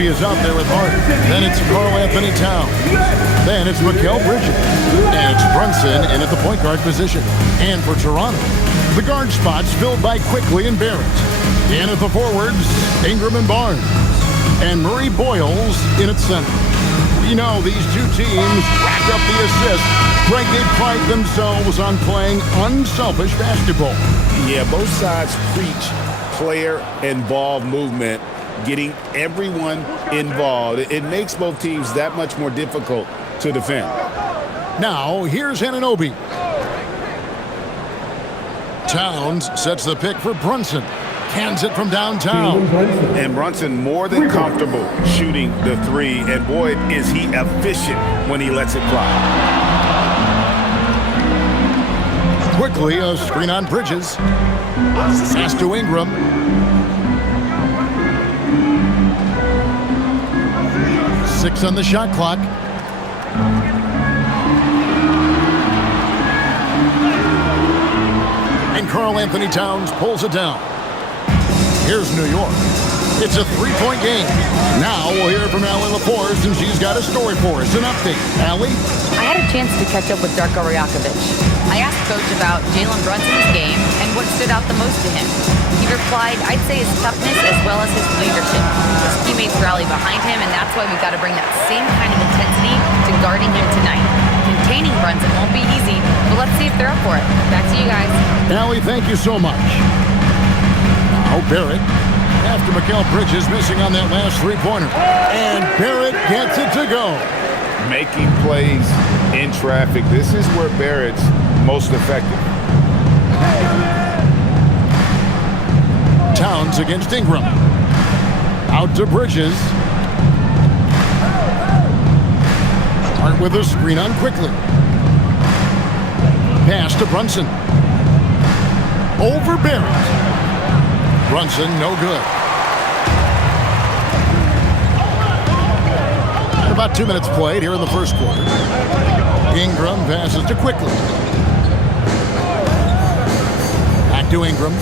Anunoby is out there with Hart. Then it's Karl Anthony Towns. Then it's Mikal Bridges. And it's Brunson in at the point guard position. And for Toronto, the guard spots filled by Quickly and Barrett. In at the forwards, Ingram and Barnes. And Murray Boyles in at center. We know these two teams rack up the assists. Greg, they pride themselves on playing unselfish basketball. Yeah, both sides preach player-involved movement, getting everyone involved. It makes both teams that much more difficult to defend. Now, here's Anunoby. Towns sets the pick for Brunson. Cans it from downtown. And Brunson more than comfortable shooting the three. And boy, is he efficient when he lets it fly. Quickly, a screen on Bridges. Pass to Ingram. Six on the shot clock. And Karl Anthony Towns pulls it down. Here's New York. It's a three-point game. Now we'll hear from Allie LaForce, and she's got a story for us. An update. Allie? I had a chance to catch up with Darko Rajakovic. I asked Coach about Jalen Brunson's game and what stood out the most to him. He replied, I'd say his toughness as well as his leadership. His teammates rally behind him, and that's why we've got to bring that same kind of intensity to guarding him tonight. Containing Brunson won't be easy, but let's see if they're up for it. Back to you guys. Allie, thank you so much. Now Barrett, after Mikal Bridges missing on that last three-pointer. And Barrett gets it to go. Making plays in traffic. This is where Barrett's most effective. Towns against Ingram. Out to Bridges. Hart with a screen on Quickly. Pass to Brunson. Over Barrett. Brunson, no good. And about 2 minutes played here in the first quarter. Ingram passes to Quickly. Back to Ingram.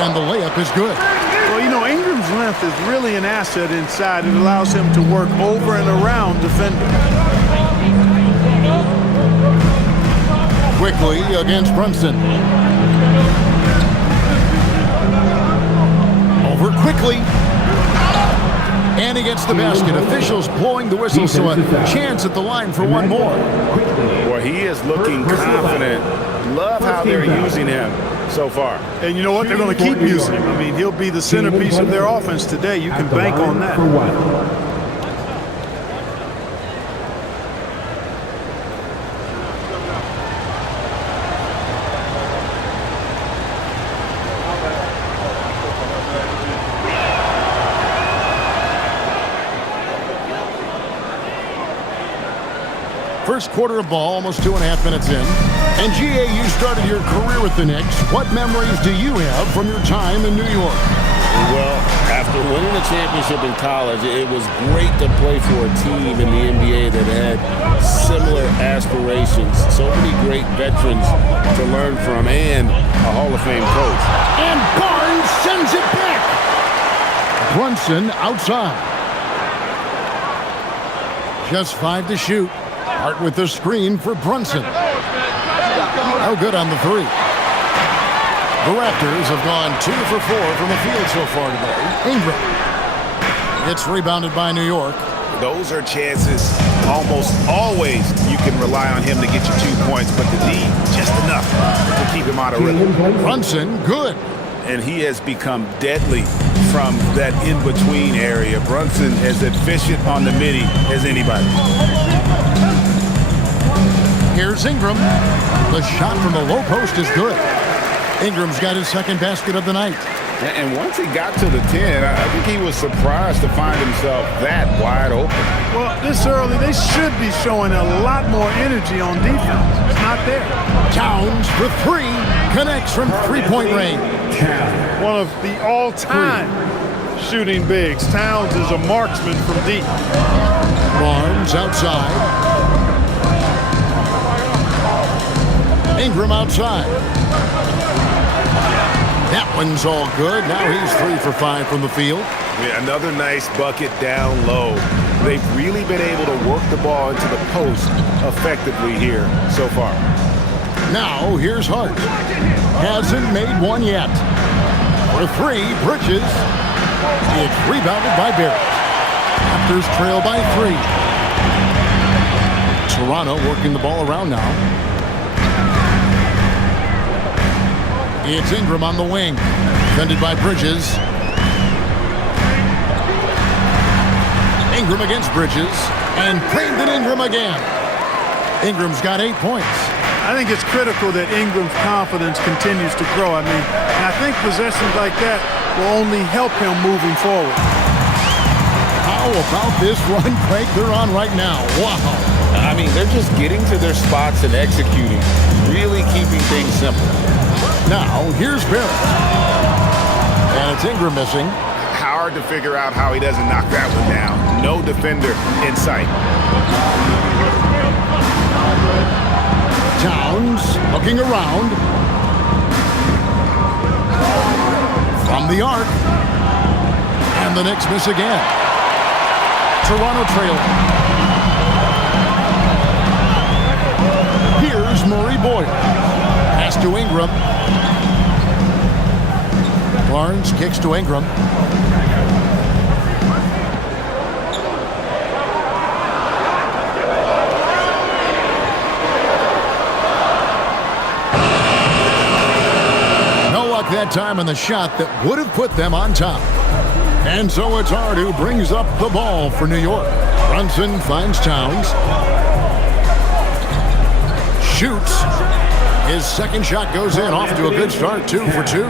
And the layup is good. Well, you know, Ingram's length is really an asset inside. It allows him to work over and around defenders. Quickly against Brunson. Over Quickly. And he gets the basket. Officials blowing the whistle, so a chance at the line for one more. Boy, he is looking confident. Love how they're using him so far. And you know what? They're going to keep using him. I mean, he'll be the centerpiece of their offense today. You can bank on that. First quarter of ball, almost 2.5 minutes in. And GA, you started your career with the Knicks. What memories do you have from your time in New York? Well, after winning the championship in college, it was great to play for a team in the NBA that had similar aspirations. So many great veterans to learn from and a Hall of Fame coach. And Barnes sends it back. Brunson outside. Just 5 to shoot. Hart with the screen for Brunson. No good on the three. The Raptors have gone 2 for 4 from the field so far today. Ingram. It's rebounded by New York. Those are chances almost always you can rely on him to get you 2 points, but the D, just enough to keep him out of rhythm. Brunson, good. And he has become deadly from that in-between area. Brunson as efficient on the midi as anybody. Here's Ingram. The shot from the low post is good. Ingram's got his second basket of the night. And once he got to the 10, I think he was surprised to find himself that wide open. Well, this early, they should be showing a lot more energy on defense. It's not there. Towns for 3. Connects from three-point range. One of the all-time shooting bigs. Towns is a marksman from deep. Barnes outside. Ingram outside. One's all good. Now he's 3 for 5 from the field. Yeah, another nice bucket down low. They've really been able to work the ball into the post effectively here so far. Now here's Hart. Hasn't made one yet. For 3, Bridges. It's rebounded by Barrett. Raptors trail by 3. Toronto working the ball around now. It's Ingram on the wing. Defended by Bridges. Ingram against Bridges. And claimed it Ingram again. Ingram's got 8 points. I think it's critical that Ingram's confidence continues to grow. I mean, and I think possessions like that will only help him moving forward. How about this run break they're on right now? Wow. I mean, they're just getting to their spots and executing, really keeping things simple. Now, here's Barrett. And it's Ingram missing. Hard to figure out how he doesn't knock that one down. No defender in sight. Towns looking around. From the arc. And the Knicks miss again. Toronto trailing. Here's Murray Boyle. Pass to Ingram. Barnes kicks to Ingram. No luck that time on the shot that would have put them on top. And so it's Hart who brings up the ball for New York. Brunson finds Towns. Shoots. His second shot goes in, off to a good start, 2 for 2.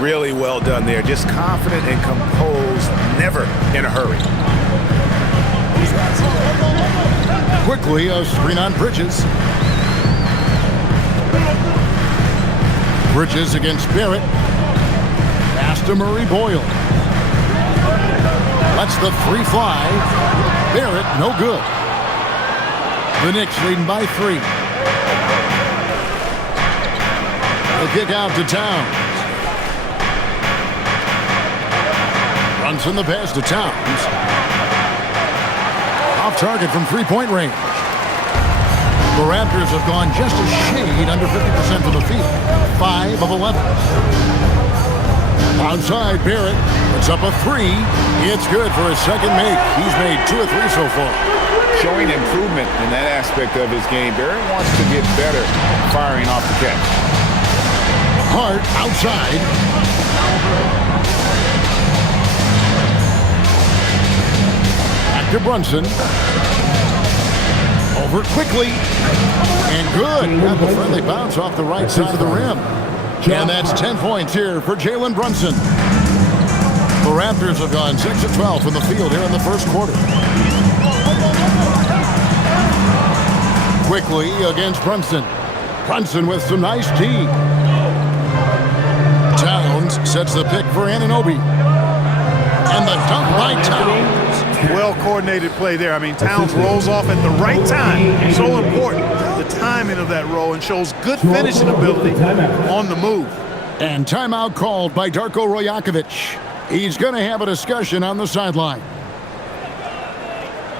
Really well done there. Just confident and composed, never in a hurry. Quickly, a screen on Bridges. Bridges against Barrett. Pass to Murray Boyle. Lets the 3 fly. Barrett, no good. The Knicks leading by 3. The kick out to Towns. Brunson the pass to Towns. Off target from 3-point range. The Raptors have gone just a shade under 50% from the field. 5 of 11. Outside, Barrett puts up a 3. It's good for his second make. He's made 2 of 3 so far. Showing improvement in that aspect of his game. Barrett wants to get better firing off the catch. Hart outside. Back to Brunson. Over quickly. And good. Got the friendly bounce off the right side of the rim. And that's 10 points here for Jalen Brunson. The Raptors have gone 6 of 12 from the field here in the first quarter. Quickly against Brunson. Brunson with some nice D. Towns sets the pick for Anunoby. And the dunk by Towns. Well-coordinated play there. I mean, Towns rolls off at the right time. So important, the timing of that roll, and shows good finishing ability on the move. And timeout called by Darko Rajakovic. He's going to have a discussion on the sideline.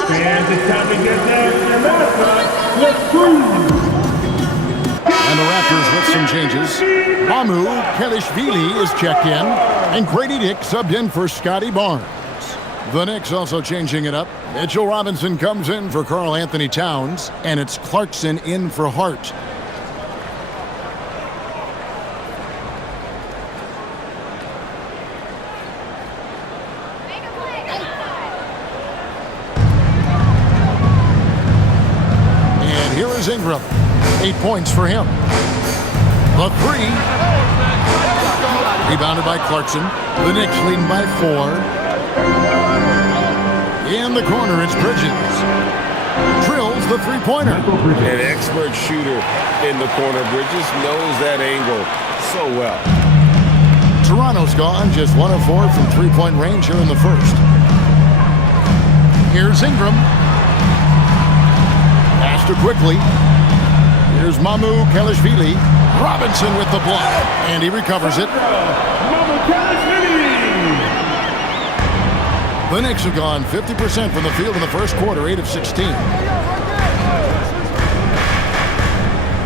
And it's time to get their mascot. Let's go! And the Raptors with some changes. Mamu Kelishvili is checked in, and Grady Dick subbed in for Scotty Barnes. The Knicks also changing it up. Mitchell Robinson comes in for Karl Anthony Towns, and it's Clarkson in for Hart. And here is Ingram. 8 points for him. The 3. Rebounded by Clarkson. The Knicks leading by 4. In the corner, it's Bridges. Drills the 3-pointer. An expert shooter in the corner. Bridges knows that angle so well. Toronto's gone just 1 of 4 from 3-point range here in the first. Here's Ingram. Pass to quickly. Here's Mamu Kelishvili. Robinson with the block. And he recovers it. The Knicks have gone 50% from the field in the first quarter, 8 of 16.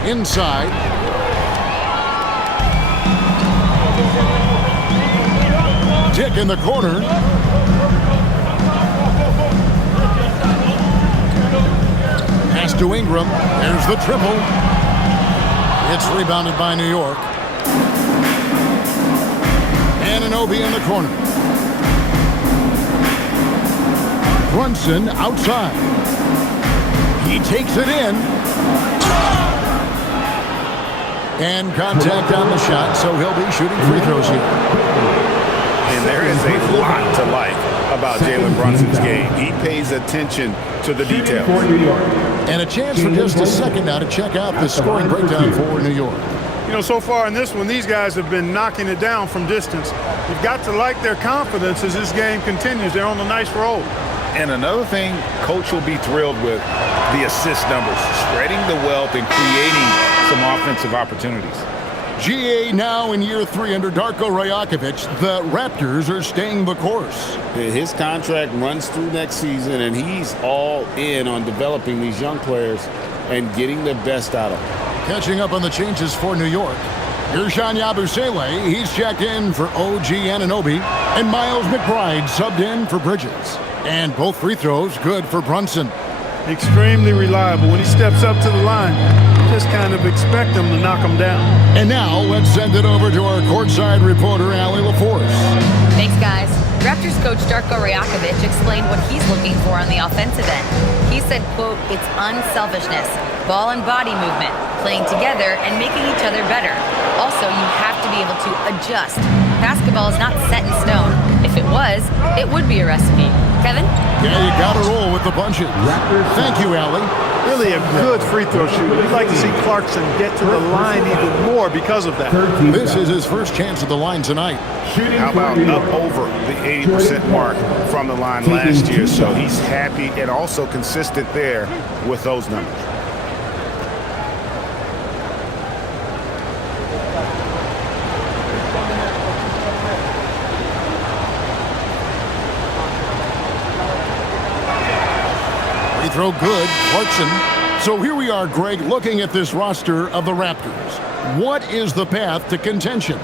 Inside. Dick in the corner. Pass to Ingram. There's the triple. It's rebounded by New York. Anunoby in the corner. Brunson outside. He takes it in. And contact on the shot, so he'll be shooting free throws here. And there is a lot to like about Jalen Brunson's game. He pays attention to the details. And a chance for just a second now to check out the scoring breakdown for New York. You know, so far in this one, these guys have been knocking it down from distance. You've got to like their confidence as this game continues. They're on a nice roll. And another thing, Coach will be thrilled with the assist numbers, spreading the wealth and creating some offensive opportunities. GA now in year 3 under Darko Rajakovic. The Raptors are staying the course. His contract runs through next season, and he's all in on developing these young players and getting the best out of them. Catching up on the changes for New York. Here's Sean Yabusele. He's checked in for OG Anunoby. And Miles McBride subbed in for Bridges. And both free throws good for Brunson. Extremely reliable. When he steps up to the line, you just kind of expect him to knock him down. And now let's send it over to our courtside reporter, Allie LaForce. Thanks, guys. Raptors coach Darko Rajakovic explained what he's looking for on the offensive end. He said, quote, "It's unselfishness, ball and body movement, playing together and making each other better. Also, you have to be able to adjust. Basketball is not set in stone. If it was, it would be a recipe." Kevin? Yeah, you got to roll with the punches. Thank you, Allie. Really a good free throw shooter. We'd like to see Clarkson get to the line even more because of that. This is his first chance at the line tonight. How about up over the 80% mark from the line last year? So he's happy and also consistent there with those numbers. Free throw good, Clarkson. So here we are, Greg, looking at this roster of the Raptors. What is the path to contention?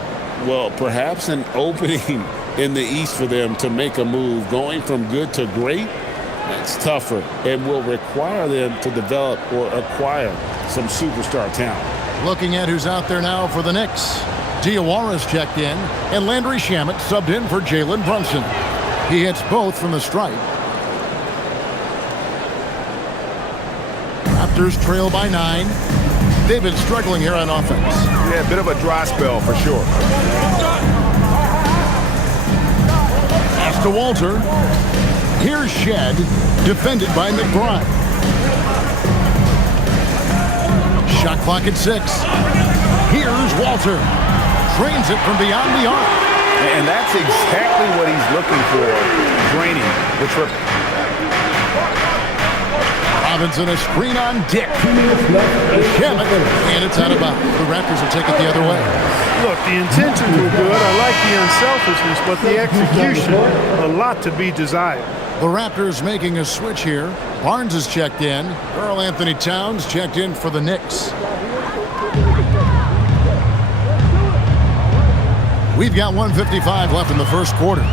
Well, perhaps an opening in the East for them to make a move. Going from good to great, that's tougher and will require them to develop or acquire some superstar talent. Looking at who's out there now for the Knicks. Diawara's checked in, and Landry Shamet subbed in for Jalen Brunson. He hits both from the stripe. Raptors trail by 9. They've been struggling here on offense. Yeah, a bit of a dry spell for sure. Pass to Walter. Here's Shed, defended by McBride. Shot clock at 6. Here's Walter. Drains it from beyond the arc. And that's exactly what he's looking for, draining the triple. Robinson, a screen on Dick. Shamet, and it's out of bounds. The Raptors will take it the other way. Look, the intentions were good. I like the unselfishness, but the execution, a lot to be desired. The Raptors making a switch here. Barnes is checked in. Karl Anthony Towns checked in for the Knicks. We've got 1:55 left in the first quarter.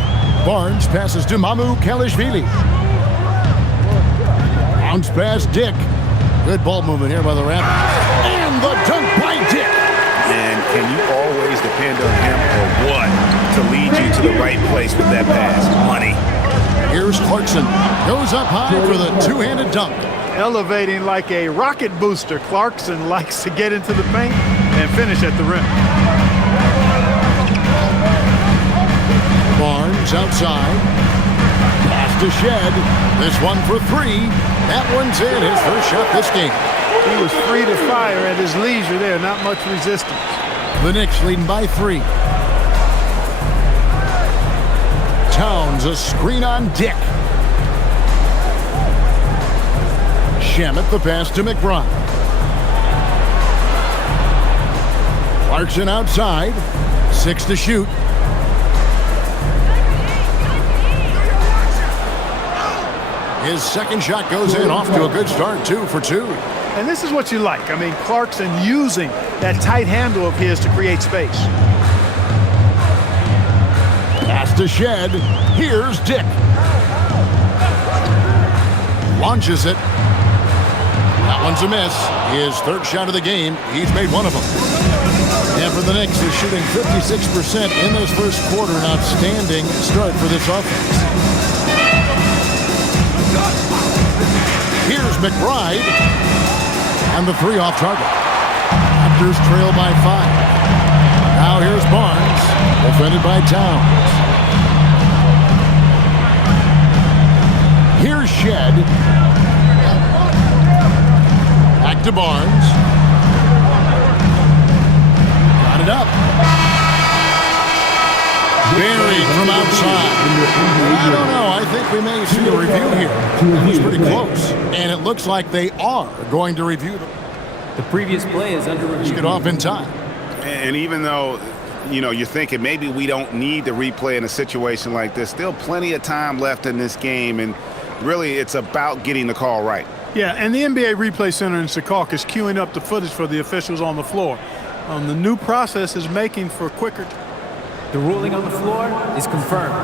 Barnes passes to Mamu Kelishvili. Bounce pass Dick. Good ball movement here by the Raptors. And the dunk by Dick. And can you always depend on him or what to lead you to the right place with that pass? Money. Here's Clarkson. Goes up high for the two-handed dunk. Elevating like a rocket booster, Clarkson likes to get into the paint and finish at the rim. Barnes outside. Pass to Shed. This one for 3. That one's in. His first shot this game. He was free to fire at his leisure there. Not much resistance. The Knicks leading by 3. Towns, a screen on Dick. Shamet, the pass to McBride. Clarkson outside. 6 to shoot. His second shot goes in, off to a good start, 2 for 2. And this is what you like. I mean, Clarkson using that tight handle of his to create space. Pass to Shed. Here's Dick. Launches it. That one's a miss. His third shot of the game. He's made one of them. And for the Knicks, they're shooting 56% in this first quarter. An outstanding start for this offense. Here's McBride. And the 3 off target. Raptors trail by 5. Now here's Barnes. Defended by Towns. Here's Shed. Back to Barnes. Got it up. Buried from outside. I don't know. I think we may see a review here. That was pretty close. And it looks like they are going to review them. The previous play is under review. Let's get off in time. And even though, you're thinking maybe we don't need to replay in a situation like this, still plenty of time left in this game. And really, it's about getting the call right. Yeah, and the NBA Replay Center in Secaucus is queuing up the footage for the officials on the floor. The new process is making for quicker. The ruling on the floor is confirmed.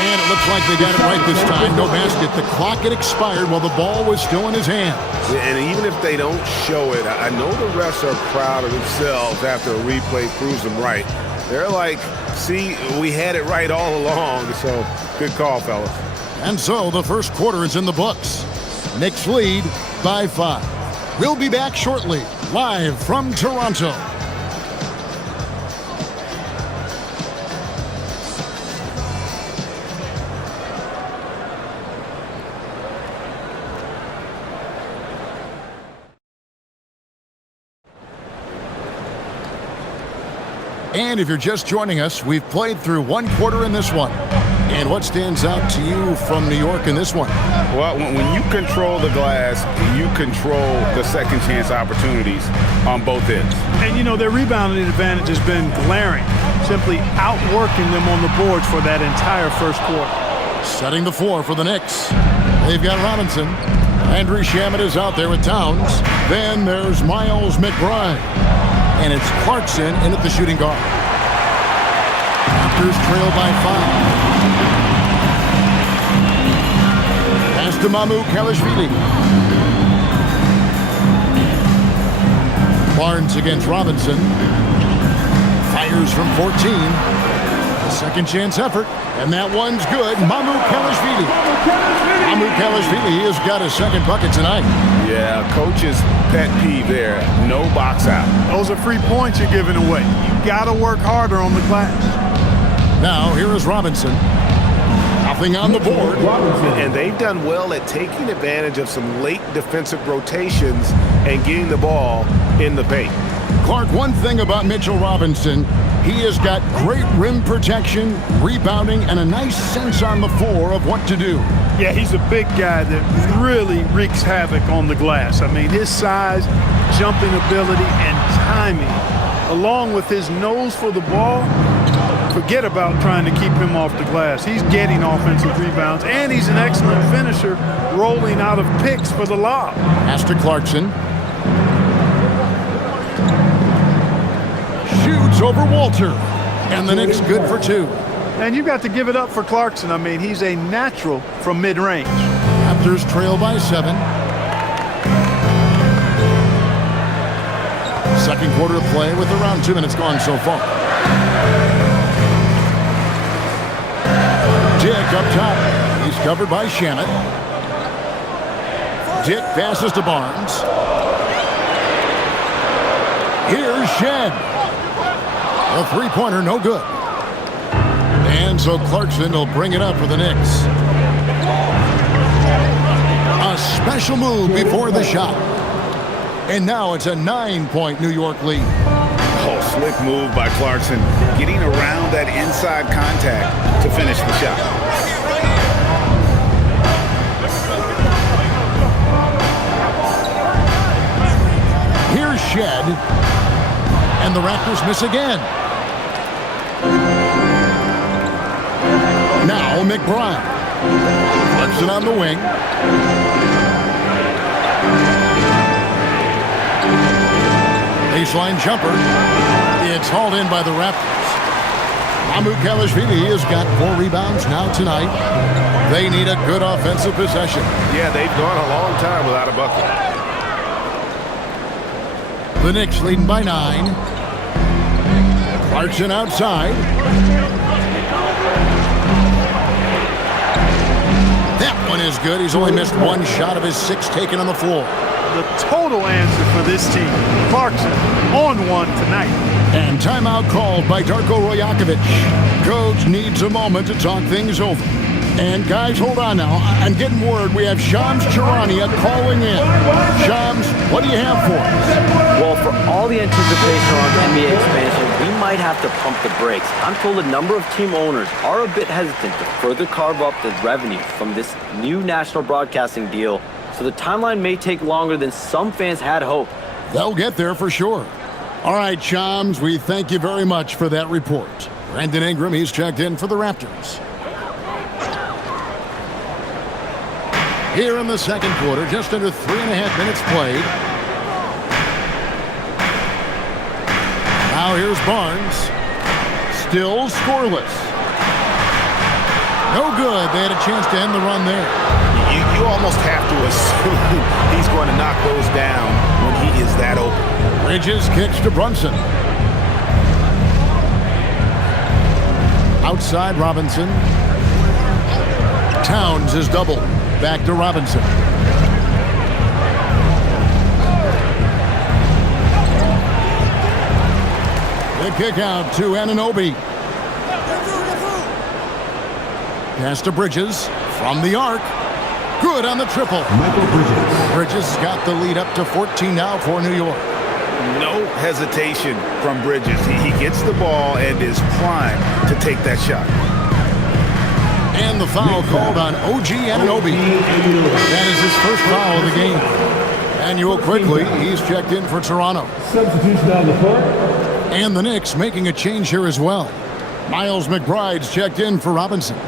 And it looks like they got it right this time. No basket. The clock had expired while the ball was still in his hand. And even if they don't show it, I know the refs are proud of themselves after a replay proves them right. They're like, see, we had it right all along. So good call, fellas. And so the first quarter is in the books. Knicks lead by 5. We'll be back shortly, live from Toronto. And if you're just joining us, we've played through one quarter in this one. And what stands out to you from New York in this one? Well, when you control the glass, you control the second chance opportunities on both ends. And, their rebounding advantage has been glaring, simply outworking them on the boards for that entire first quarter. Setting the floor for the Knicks. They've got Robinson. Andrew Shamet is out there with Towns. Then there's Miles McBride. And it's Clarkson in at the shooting guard. Raptors trail by 5. Pass to Mamu Kelishvili. Barnes against Robinson. Fires from 14. A second chance effort. And that one's good. Mamu Kelishvili. Mamu Kelishvili has got his second bucket tonight. Yeah, coach's pet peeve there. No box out. Those are free points you're giving away. You got to work harder on the glass. Now, here is Robinson. Nothing on the board. And they've done well at taking advantage of some late defensive rotations and getting the ball in the paint. Clark, one thing about Mitchell Robinson, he has got great rim protection, rebounding, and a nice sense on the floor of what to do. Yeah, he's a big guy that really wreaks havoc on the glass. I mean, his size, jumping ability, and timing, along with his nose for the ball, forget about trying to keep him off the glass. He's getting offensive rebounds, and he's an excellent finisher, rolling out of picks for the lob. Pass to Clarkson. Shoots over Walter. And the Knicks good for 2. And you've got to give it up for Clarkson. I mean, he's a natural from mid-range. Raptors trail by 7. Second quarter of play with around 2 minutes gone so far. Dick up top. He's covered by Shamet. Dick passes to Barnes. Here's Shed. A three-pointer, no good. And so Clarkson will bring it up for the Knicks. A special move before the shot. And now it's a 9-point New York lead. Oh, slick move by Clarkson, getting around that inside contact to finish the shot. Here's Shed. And the Raptors miss again. Now Now McBride. Flips it on the wing. Baseline jumper. It's hauled in by the Raptors. Kelishvili has got 4 rebounds now tonight. They need a good offensive possession. Yeah, they've gone a long time without a bucket. The Knicks leading by 9. Clarkson outside. That one is good. He's only missed 1 shot of his 6 taken on the floor. The total answer for this team. Clarkson on 1 tonight. And timeout called by Darko Rajakovic. Coach needs a moment to talk things over. And guys, hold on now. I'm getting word we have Shams Charania calling in. Shams, what do you have for us? Well, for all the anticipation on NBA expansion, we might have to pump the brakes. I'm told a number of team owners are a bit hesitant to further carve up the revenue from this new national broadcasting deal, so the timeline may take longer than some fans had hoped. They'll get there for sure. All right, Shams, we thank you very much for that report. Brandon Ingram, he's checked in for the Raptors. Here in the second quarter, just under 3.5 minutes played. Now here's Barnes. Still scoreless. No good. They had a chance to end the run there. You almost have to assume he's going to knock those down when he is that open. Bridges kicks to Brunson. Outside Robinson. Towns is doubled. Back to Robinson. The kick out to Anunoby. Pass to Bridges from the arc. Good on the triple. Bridges got the lead up to 14 now for New York. No hesitation from Bridges. He gets the ball and is primed to take that shot. And the foul called on OG Anunoby. That is his first foul of the game. And you will quickly, he's checked in for Toronto. Substitution on the court. And the Knicks making a change here as well. Miles McBride's checked in for Robinson.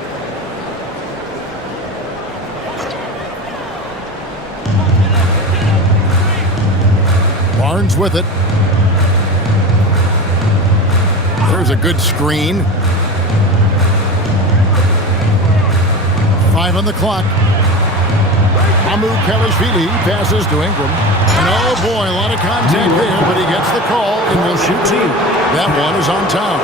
Barnes with it. There's a good screen. 5 on the clock. Kelishvili passes to Ingram. And oh boy, a lot of contact there, but he gets the call and will shoot 2. That one is on Towns.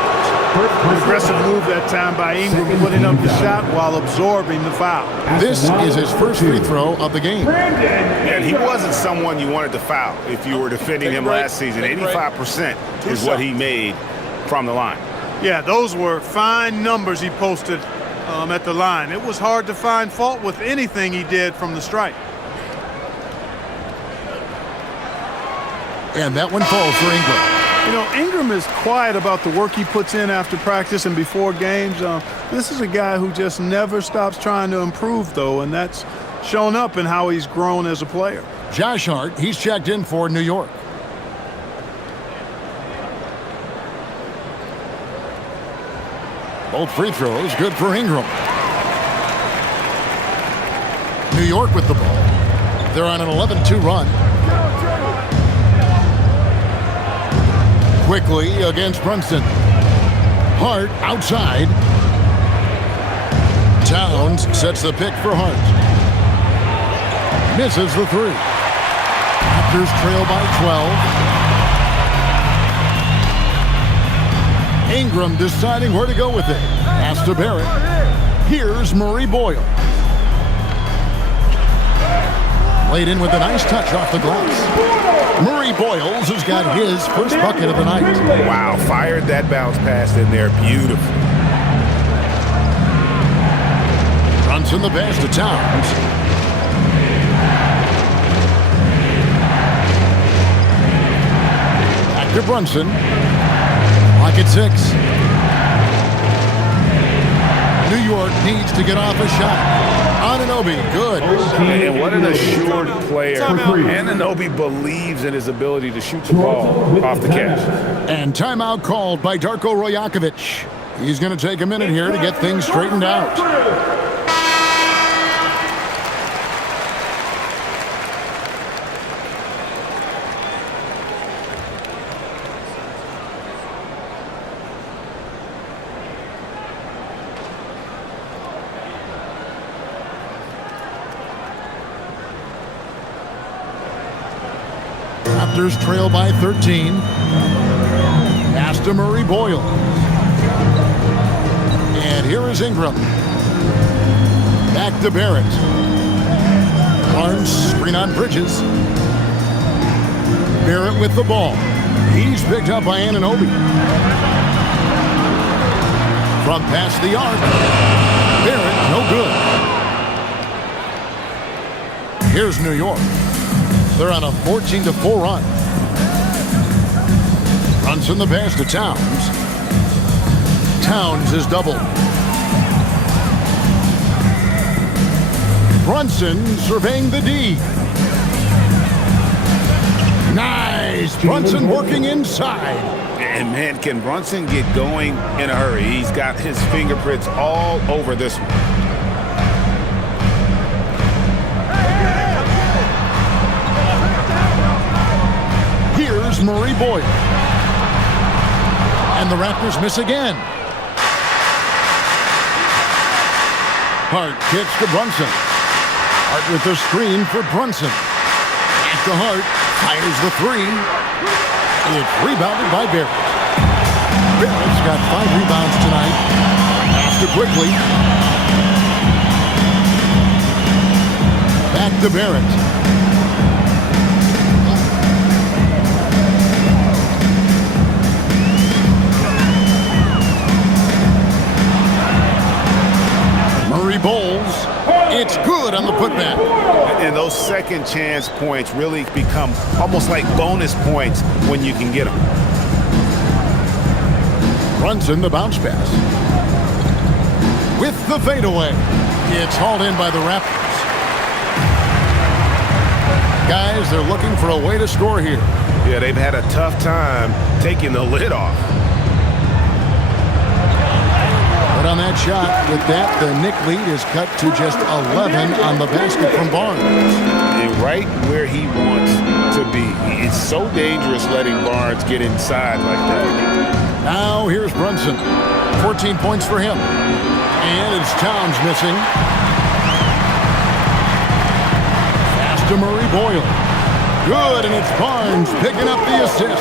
Aggressive move that time by Ingram, putting up the shot while absorbing the foul. This is his first free throw of the game. And he wasn't someone you wanted to foul if you were defending him last season. 85% is what he made from the line. Yeah, those were fine numbers he posted at the line. It was hard to find fault with anything he did from the stripe. And that one falls for Ingram. You know, Ingram is quiet about the work he puts in after practice and before games. This is a guy who just never stops trying to improve, though, and that's shown up in how he's grown as a player. Josh Hart, he's checked in for New York. Both free throws good for Ingram. New York with the ball. They're on an 11-2 run. Quickly against Brunson. Hart outside. Towns sets the pick for Hart. Misses the 3. Raptors trail by 12. Ingram deciding where to go with it. Pass to Barrett. Here's Murray Boyle. Laid in with a nice touch off the glass. Murray Boyles has got his first bucket of the night. Wow, fired that bounce pass in there. Beautiful. Brunson the pass to Towns. Back to Brunson. Clock at 6. New York needs to get off a shot. Anunoby, good. And what an assured player. Anunoby believes in his ability to shoot the ball off the catch. And timeout called by Darko Rajakovic. He's going to take a minute here to get things straightened out. Raptors trail by 13. Pass to Murray Boyle. And here is Ingram. Back to Barrett. Barnes screen on Bridges. Barrett with the ball. He's picked up by Anunoby. From past the arc. Barrett, no good. Here's New York. They're on a 14-4 run. Brunson the pass to Towns. Towns is doubled. Brunson surveying the D. Nice. Brunson working inside. And man, can Brunson get going in a hurry? He's got his fingerprints all over this one. Here's Murray Boyle. And the Raptors miss again. Hart kicks to Brunson. Hart with the screen for Brunson. Back to Hart. Fires the three. It's rebounded by Barrett. Barrett's got 5 rebounds tonight. Pass to Quickly. Back to Barrett. Bowles. It's good on the putback. And those second chance points really become almost like bonus points when you can get them. Brunson the bounce pass. With the fadeaway. It's hauled in by the Raptors. Guys, they're looking for a way to score here. Yeah, they've had a tough time taking the lid off. But on that shot, with that, the Knick lead is cut to just 11 on the basket from Barnes. And right where he wants to be. It's so dangerous letting Barnes get inside like that. Now here's Brunson. 14 points for him. And it's Towns missing. Pass to Murray Boyle. Good, and it's Barnes picking up the assist.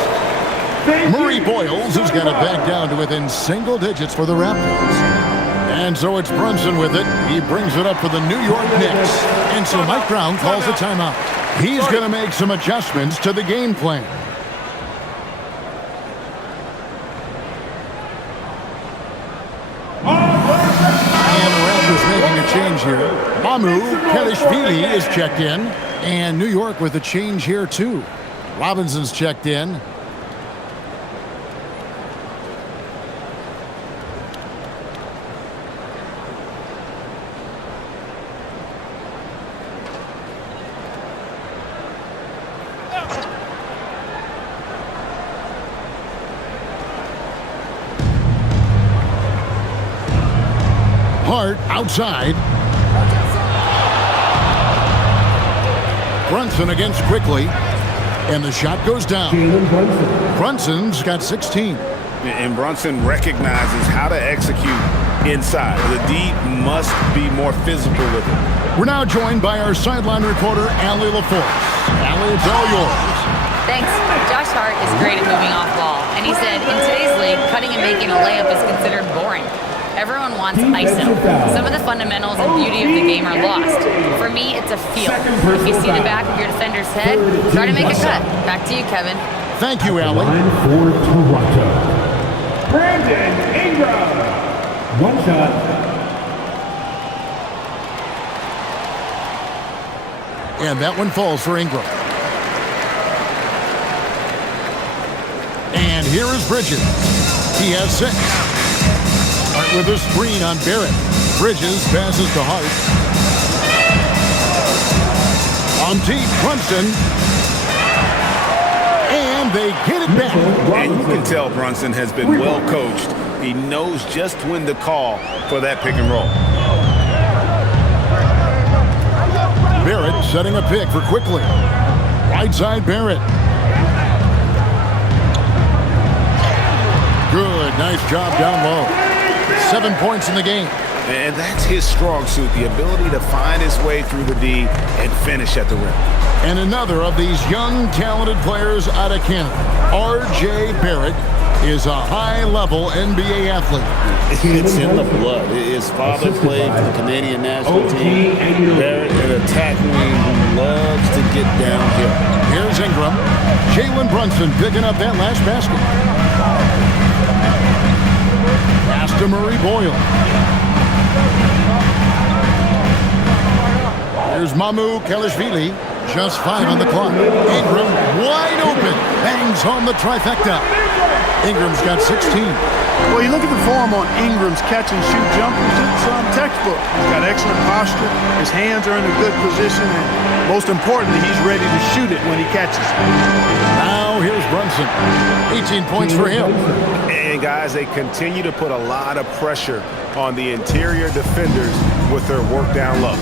Murray Boyles has got it back down to within single digits for the Raptors. And so it's Brunson with it. He brings it up for the New York Knicks. And so Mike Brown calls a timeout. He's going to make some adjustments to the game plan. And the Raptors making a change here. Mamu Kelishvili is checked in. And New York with a change here too. Robinson's checked in. Hart outside. Brunson against Quickly. And the shot goes down. Brunson's got 16. And Brunson recognizes how to execute inside. The D must be more physical with it. We're now joined by our sideline reporter, Allie LaForce. Allie, it's all yours. Thanks. Josh Hart is great at moving off ball. And he said, in today's league, cutting and making a layup is considered boring. Everyone wants ISO. Some of the fundamentals and beauty of the game are lost. For me, it's a feel. If you see the back of your defender's head, try to make a cut. Back to you, Kevin. Thank you, Allie. Line for Toronto. Brandon Ingram. One shot. And that one falls for Ingram. And here is Bridges. He has 6. Hart with a screen on Barrett. Bridges passes to Hart. On deep, Brunson. And And they get it back. And you can tell Brunson has been well coached. He knows just when to call for that pick and roll. Barrett setting a pick for Quickly. Right side Barrett. Good, nice job down low. 7 points in the game. And that's his strong suit, the ability to find his way through the D and finish at the rim. And another of these young, talented players out of Canada, R.J. Barrett, is a high-level NBA athlete. It's in the blood. His father played for the Canadian national team. Barrett, an attack wing who loves to get downhill. Here's Ingram. Jalen Brunson picking up that last basket. Pass to Murray Boyle. Here's Mamu Kelishvili. Just 5 on the clock. Ingram wide open. Bangs home the trifecta. Ingram's got 16. Well, you look at the form on Ingram's catch and shoot jumpers, it's textbook. He's got excellent posture. His hands are in a good position. And most importantly, he's ready to shoot it when he catches it. Now here's Brunson. 18 points for him. And guys, they continue to put a lot of pressure on the interior defenders with their work down low.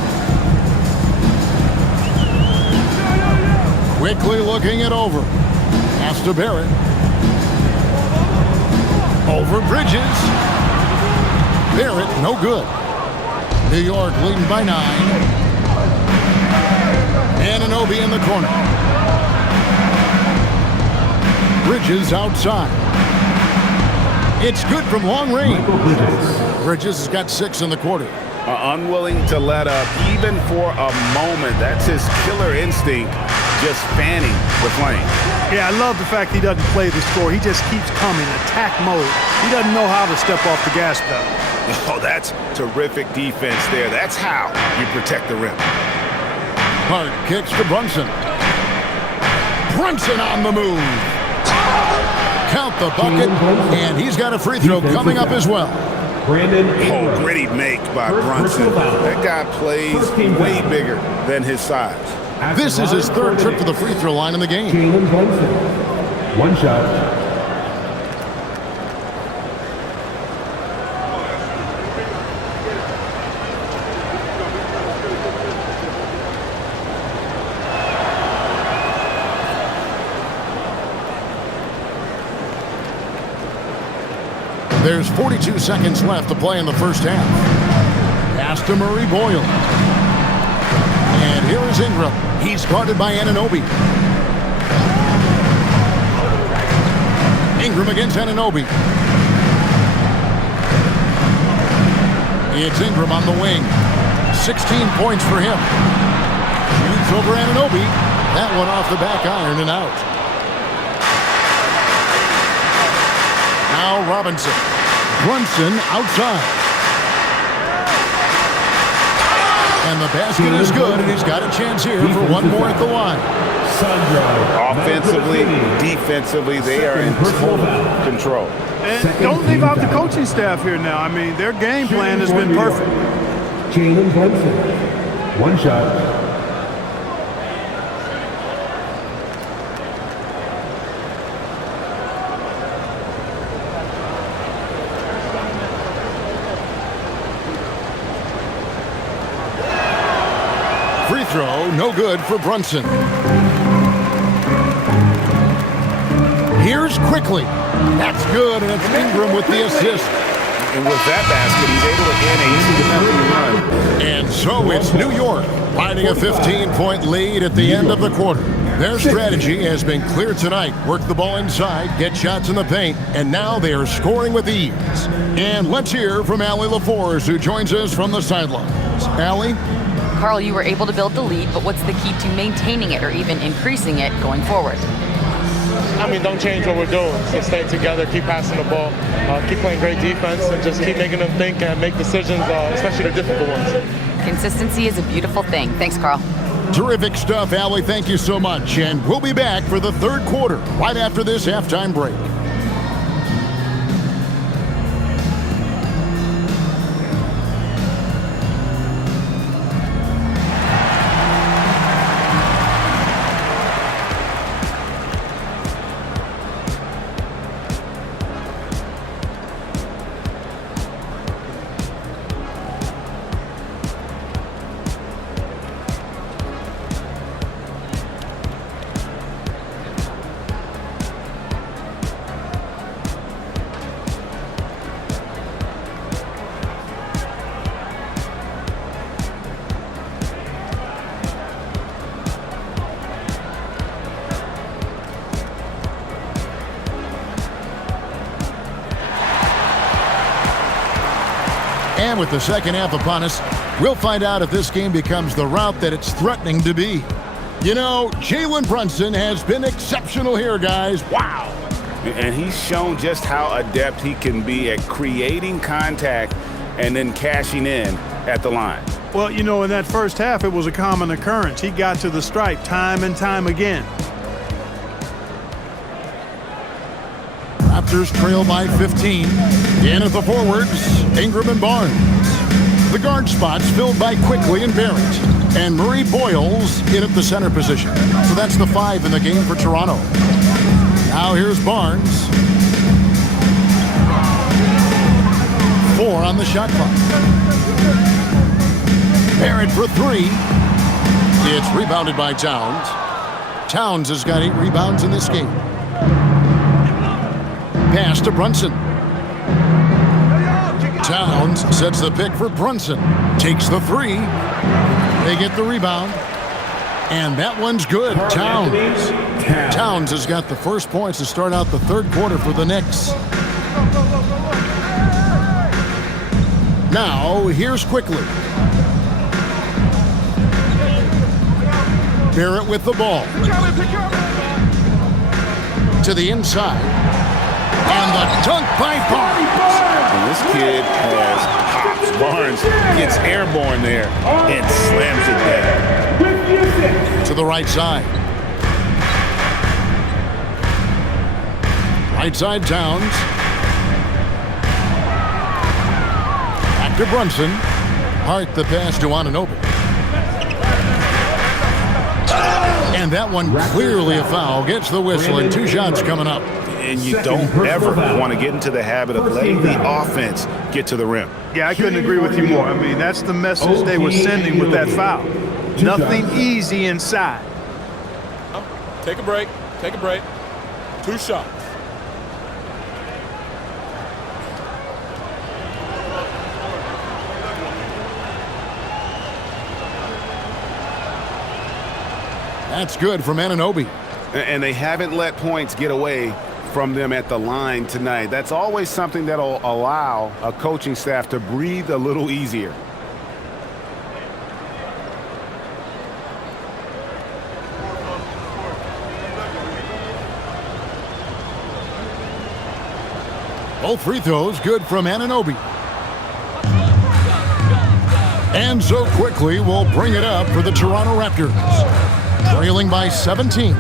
Quickly looking it over. Pass to Barrett. Over Bridges. Barrett, no good. New York leading by 9. Anunoby in the corner. Bridges outside. It's good from long range. Bridges has got 6 in the quarter. Unwilling to let up even for a moment. That's his killer instinct, just fanning the flame. Yeah, I love the fact he doesn't play the score. He just keeps coming, attack mode. He doesn't know how to step off the gas pedal. Oh, that's terrific defense there. That's how you protect the rim. Hart kicks to Brunson. Brunson on the move. Count the bucket, and he's got a free throw coming up as well. Oh, gritty make by Brunson. That guy plays way bigger than his size. This is his 3rd trip to the free throw line in the game. Jalen Brunson. 1 shot. There's 42 seconds left to play in the first half. Pass to Murray Boyle. And here is Ingram. He's guarded by Anunoby. Ingram against Anunoby. It's Ingram on the wing. 16 points for him. Shoots over Anunoby. That one off the back iron and out. Now Robinson. Brunson outside. And the basket is good, and he's got a chance here for one more at the line. Offensively, defensively, they are in total control. And don't leave out the coaching staff here now. I mean, their game plan has been perfect. Jalen Brunson. 1 shot. Free throw, no good for Brunson. Here's Quickly. That's good, and it's Ingram with the assist. And with that basket, he's able to end a 2-0 run. And so it's New York finding a 15-point lead at the end of the quarter. Their strategy has been clear tonight. Work the ball inside, get shots in the paint, and now they are scoring with ease. And let's hear from Allie LaForce, who joins us from the sidelines. Allie? Carl, you were able to build the lead, but what's the key to maintaining it or even increasing it going forward? I mean, don't change what we're doing. So stay together, keep passing the ball, keep playing great defense, and just keep making them think and make decisions, especially the difficult ones. Consistency is a beautiful thing. Thanks, Carl. Terrific stuff, Allie. Thank you so much. And we'll be back for the 3rd quarter right after this halftime break. And with the second half upon us, we'll find out if this game becomes the rout that it's threatening to be. You know, Jalen Brunson has been exceptional here, guys. Wow. And he's shown just how adept he can be at creating contact and then cashing in at the line. Well, you know, in that first half, it was a common occurrence. He got to the stripe time and time again. Raptors trail by 15. In at the forwards, Ingram and Barnes. The guard spots filled by Quickly and Barrett. And Murray Boyles in at the center position. So that's the 5 in the game for Toronto. Now here's Barnes. 4 on the shot clock. Barrett for 3. It's rebounded by Towns. Towns has got 8 rebounds in this game. Pass to Brunson. Towns sets the pick for Brunson. Takes the 3. They get the rebound. And that one's good. Towns has got the first points to start out the third quarter for the Knicks. Now, here's Quickly. Barrett with the ball. To the inside. And the dunk by Barnes. And this kid has hops. Barnes gets airborne there and slams it down. To the right side. Right side Towns. Back to Brunson. Hart the pass to Anunoby. And that one clearly a foul. Gets the whistle and 2 shots coming up. And you don't ever want to get into the habit of letting the offense get to the rim. Yeah, I couldn't agree with you more. I mean, that's the message they were sending with that foul. Nothing easy inside. Take a break. Take a break. 2 shots. That's good from Anunoby. And they haven't let points get away from them at the line tonight. That's always something that'll allow a coaching staff to breathe a little easier. Both free throws good from Anunoby. And so Quickly will bring it up for the Toronto Raptors. Trailing by 17.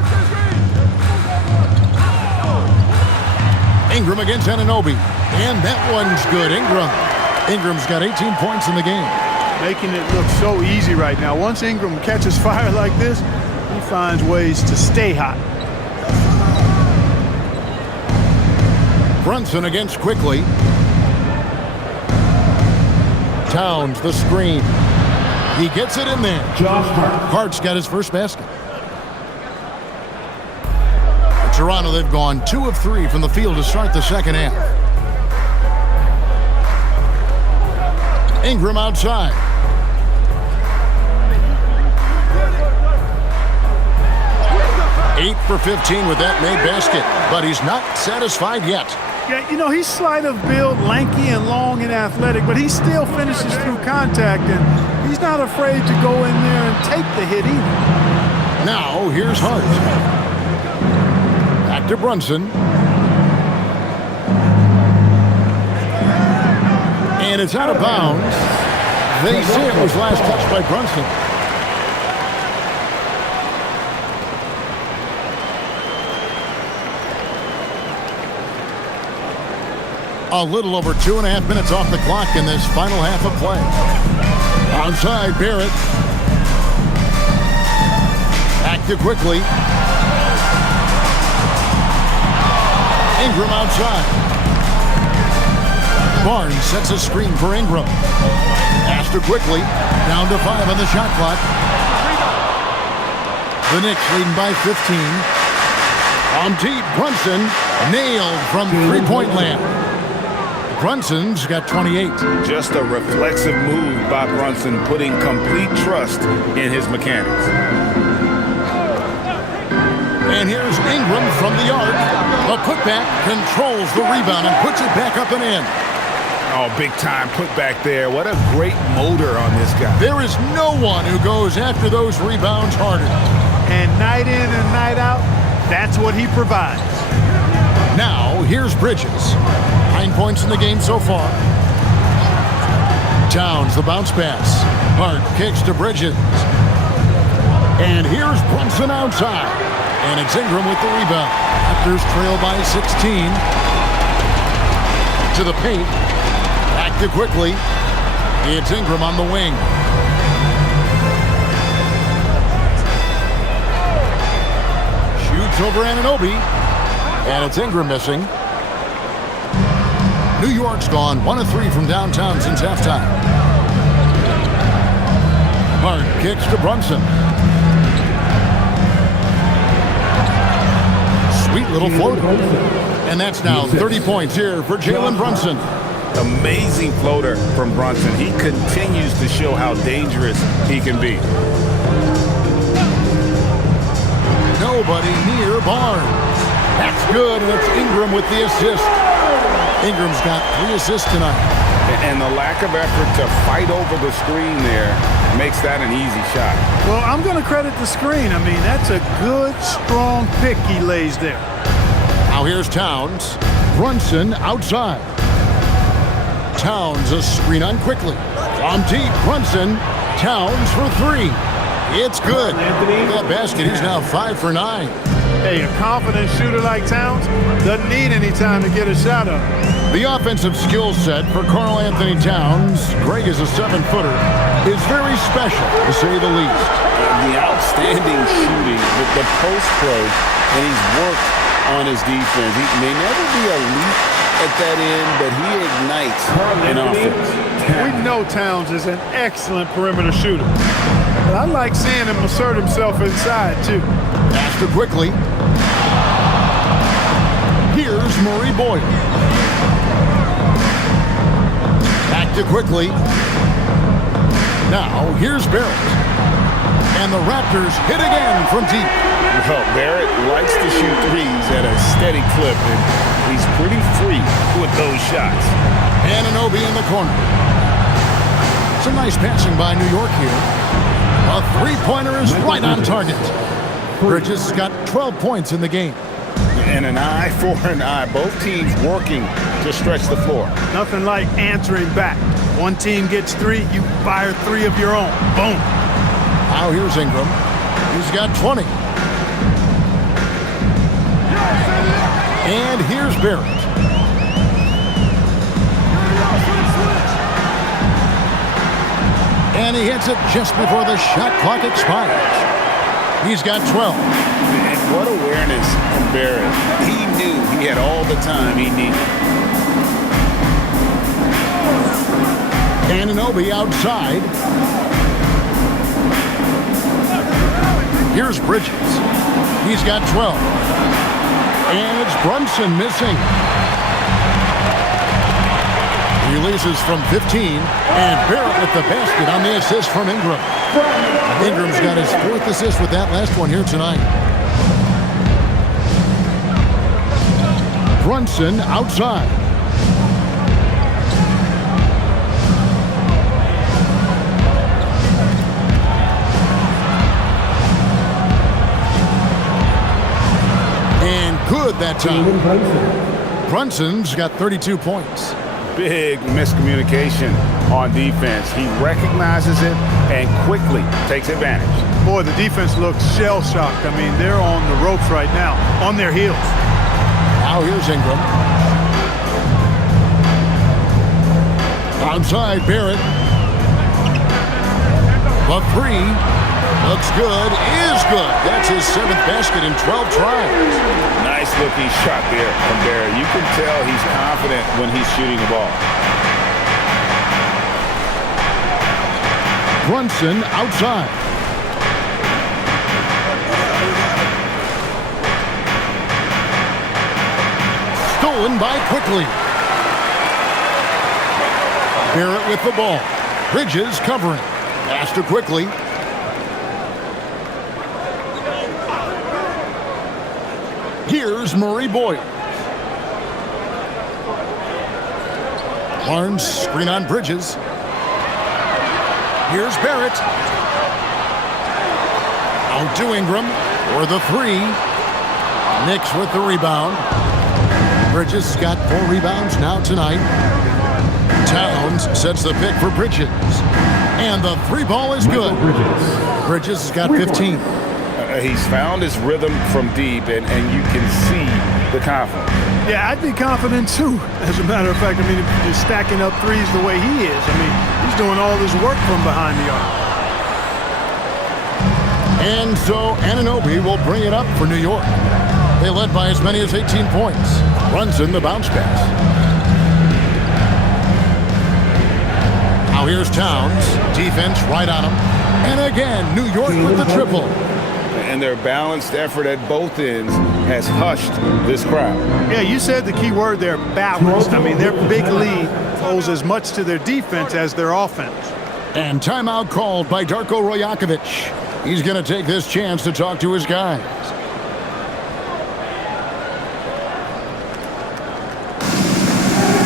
Ingram against Anunoby. And that one's good. Ingram's got 18 points in the game. Making it look so easy right now. Once Ingram catches fire like this, he finds ways to stay hot. Brunson against Quickly. Towns the screen. He gets it in there. Hart's got his first basket. Toronto, they've gone 2 of 3 from the field to start the second half. Ingram outside. Eight for 15 with that made basket, but he's not satisfied yet. Yeah, you know, he's slight of build, lanky and long and athletic, but he still finishes through contact, and he's not afraid to go in there and take the hit either. Now, here's Hart. Back to Brunson. And it's out of bounds. They say it was last touched by Brunson. A little over 2.5 minutes off the clock in this final half of play. Outside, Barrett. Back to Quickly. Ingram outside. Barnes sets a screen for Ingram. Pass to Quickly. Down to 5 on the shot clock. The Knicks leading by 15. On deep, Brunson nailed from three-point land. Brunson's got 28. Just a reflexive move by Brunson, putting complete trust in his mechanics. And here's Ingram from the arc. The putback controls the rebound and puts it back up and in. Oh, big time put back there. What a great motor on this guy. There is no one who goes after those rebounds harder. And night in and night out, that's what he provides. Now, here's Bridges. 9 points in the game so far. Towns, the bounce pass. Hart kicks to Bridges. And here's Brunson outside. And it's Ingram with the rebound. Raptors trail by 16. To the paint. Back to quickly. It's Ingram on the wing. Shoots over Anunoby. And it's Ingram missing. New York's gone 1 of 3 from downtown since halftime. Hart kicks to Brunson. Sweet little floater. And that's now 30 points here for Jalen Brunson. Amazing floater from Brunson. He continues to show how dangerous he can be. Nobody near Barnes. That's good, and it's Ingram with the assist. Ingram's got 3 assists tonight. And the lack of effort to fight over the screen there makes that an easy shot. Well, I'm going to credit the screen. I mean, that's a good, strong pick he lays there. Now here's Towns. Brunson outside. Towns a screen on quickly. From deep, Brunson. Towns for 3. It's good. That basket, he's now 5 for 9. Hey, a confident shooter like Towns doesn't need any time to get a shot up. The offensive skill set for Karl Anthony Towns, Greg is a 7-footer, is very special, to say the least. The outstanding shooting, the post play, and he's worked on his defense. He may never be elite at that end, but he ignites an offense. We know Towns is an excellent perimeter shooter. But I like seeing him assert himself inside, too. Faster quickly. Here's Murray Boyd. Back to quickly. Now, here's Barrett. And the Raptors hit again from deep. Well, Barrett likes to shoot threes at a steady clip, and he's pretty free with those shots. Anunoby in the corner. Some nice passing by New York here. A three-pointer is right on target. Bridges got 12 points in the game. And an eye for an eye. Both teams working to stretch the floor. Nothing like answering back. One team gets 3, you fire 3 of your own. Boom. Now here's Ingram. He's got 20. And here's Barrett. And he hits it just before the shot clock expires. He's got 12. And what awareness from Barrett. He knew he had all the time he needed. Anunoby outside. Here's Bridges. He's got 12. And it's Brunson missing. Releases from 15. And Barrett with the basket on the assist from Ingram. Ingram's got his 4th assist with that last one here tonight. Brunson outside. And good that time. Brunson's got 32 points. Big miscommunication on defense. He recognizes it and quickly takes advantage. Boy, the defense looks shell-shocked. I mean, they're on the ropes right now, on their heels. Now here's Ingram. Outside, Barrett. The 3 looks good, is good. That's his 7th basket in 12 tries. Nice looking shot there from Barrett. You can tell he's confident when he's shooting the ball. Brunson outside. Stolen by quickly. Barrett with the ball. Bridges covering. Pass to quickly. Here's Murray Boyd. Barnes, screen on Bridges. Here's Barrett. Out to Ingram for the three. Knicks with the rebound. Bridges has got 4 rebounds now tonight. Towns sets the pick for Bridges. And the 3 ball is good. Bridges has got 15. He's found his rhythm from deep, and you can see the confidence. Yeah, I'd be confident too, as a matter of fact. I mean, if you're stacking up threes the way he is, I mean, he's doing all this work from behind the arc. And so Anunoby will bring it up for New York. They led by as many as 18 points. Brunson the bounce pass. Now here's Towns. Defense right on him. And again, New York with the triple. And their balanced effort at both ends has hushed this crowd. Yeah, you said the key word there, balanced. I mean, their big lead owes as much to their defense as their offense. And timeout called by Darko Rajakovic. He's going to take this chance to talk to his guys.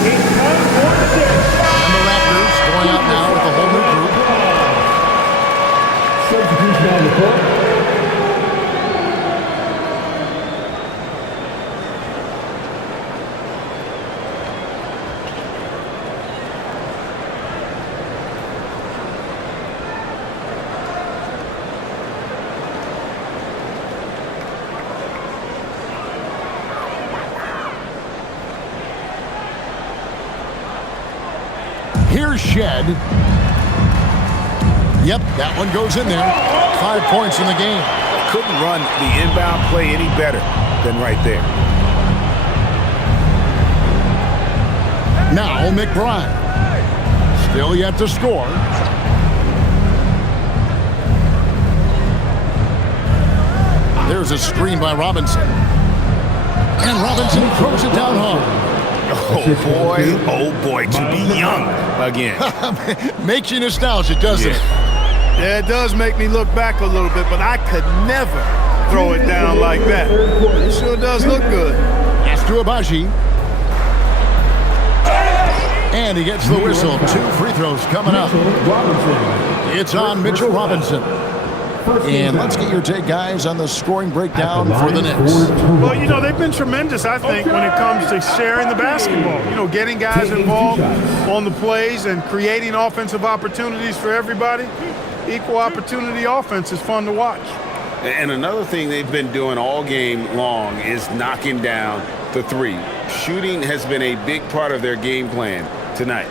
And the Raptors going out now with a whole new group. Substitution on the court. Here's Shed. Yep, that one goes in there. 5 points in the game. Couldn't run the inbound play any better than right there. Now McBride. Still yet to score. There's a screen by Robinson. And Robinson throws it down hard. Oh boy, to be young again. Makes you nostalgic, doesn't it? Yeah, it does make me look back a little bit, but I could never throw it down like that. It sure does look good. Pass to Abaji. And he gets the whistle. 2 free throws coming up. It's on Mitchell Robinson. And let's get your take, guys, on the scoring breakdown for the Knicks. Well, you know, they've been tremendous, I think, when it comes to sharing the basketball. You know, getting guys involved on the plays and creating offensive opportunities for everybody. Equal opportunity offense is fun to watch. And another thing they've been doing all game long is knocking down the 3. Shooting has been a big part of their game plan tonight.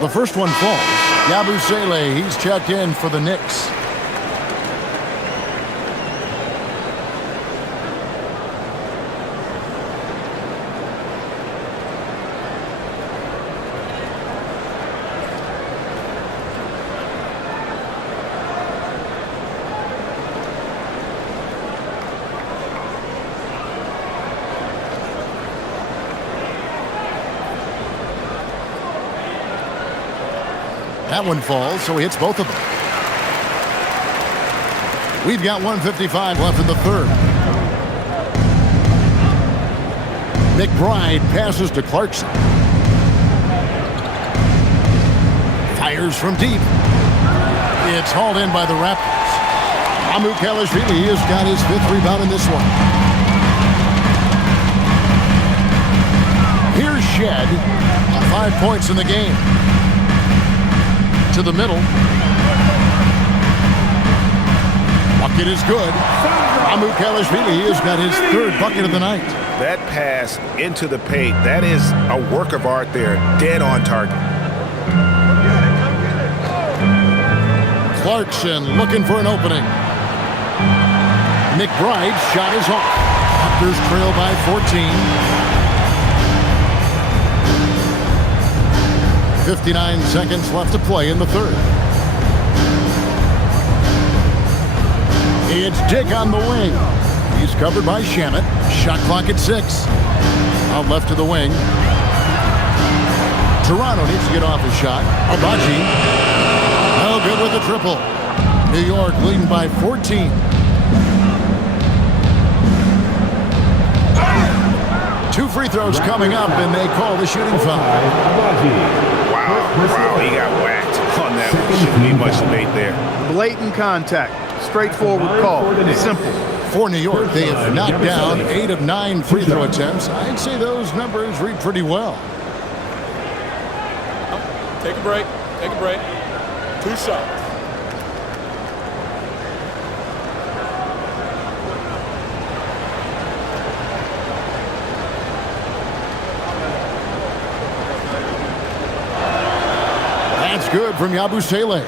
The first one falls. Yabusele, he's checked in for the Knicks. That one falls, so he hits both of them. We've got 1:55 left in the third. McBride passes to Clarkson. Fires from deep. It's hauled in by the Raptors. Amu Kalashvili has got his 5th rebound in this one. Here's Shed. 5 points in the game. To the middle. Bucket is good. Amu Kalashvili has got his 3rd bucket of the night. That pass into the paint, that is a work of art there, dead on target. Clarkson looking for an opening. McBride's shot is off. Raptors trail by 14. 59 seconds left to play in the third. It's Dick on the wing. He's covered by Shamet. Shot clock at 6. Out left to the wing. Toronto needs to get off his shot. Abaji. No good with the triple. New York leading by 14. 2 free throws coming up, and they call the shooting foul. Wow, he got whacked on that one. Shouldn't be much debate there. Blatant contact. Straightforward call. Simple. For New York, they have knocked down 8 of 9 free throw attempts. I'd say those numbers read pretty well. Take a break. Take a break. 2 shots. That's good from Yabusele.